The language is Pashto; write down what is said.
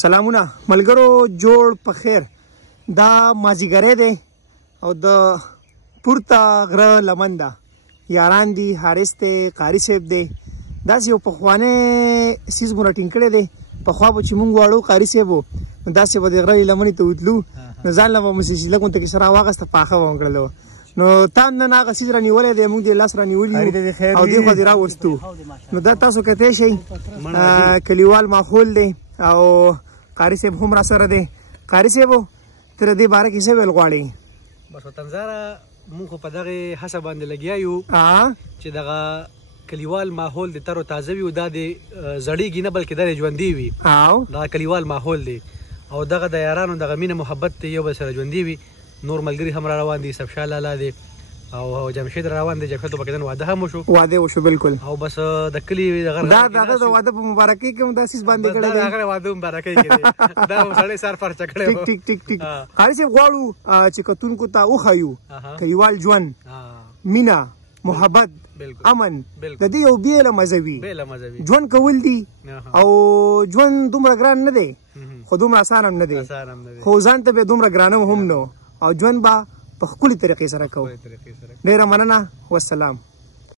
سلامونه ملګرو جوړ په خیر دا مازیګری دی او د پورته غره لمن ده یاران دي حارث دی قاري صاحب دی داسې یو پخوانی څیز مو راټینګ کړی دی پخوا به چې مونږ واړو قاري صاحب و نو داسې به د غره لمنې ته وتلو نو ځان له به مو لږ غونته کیسه راواغسته پاخه به مو کړلو نو تا نن هغه څیز رانیولی دی موږ دې لاس رانیولي یو او دې خوا دې راوستو نو دا تاسو کتی شئ کلیوال ماحول دی او قاري صاحب هم را سره دی قاري صاحب ته د دې باره کې څه ویل غواړې بس وطنزاره مونږ خو په دغې هڅه باندې لګیا یو چې دغه کلیوال ماحول د تر و تازه وي او دا د زړېږي نه بلکې دا د ژوندي وي دا کلیوال ماحول دی او دغه د یارانو دغه مینه محبت یو بل سره ژوندي وي نور ملګري هم را روان دي سبشال لالا دی او جمشید را روان دی جمشید په کې واده هم وشو واده وشو بالکل او بس د کلی دغه دا د واده په مبارکۍ کې هم دا څیز باندې کړی دا هغه واده مبارکۍ کې دا سړی سر پر چکړی ټیک ټیک ټیک قاري صاحب غواړو چې کتونکو ته وښیو کلیوال ژوند مینه محبت امن د دې یو بیله مزه وي ژوند کول دي او ژوند دومره ګران نه دی خو دومره اسان هم نه دی خو ځان ته به دومره ګرانه هم نو او ژوند به په ښکلي طریقې سره کوو ډېره مننه والسلام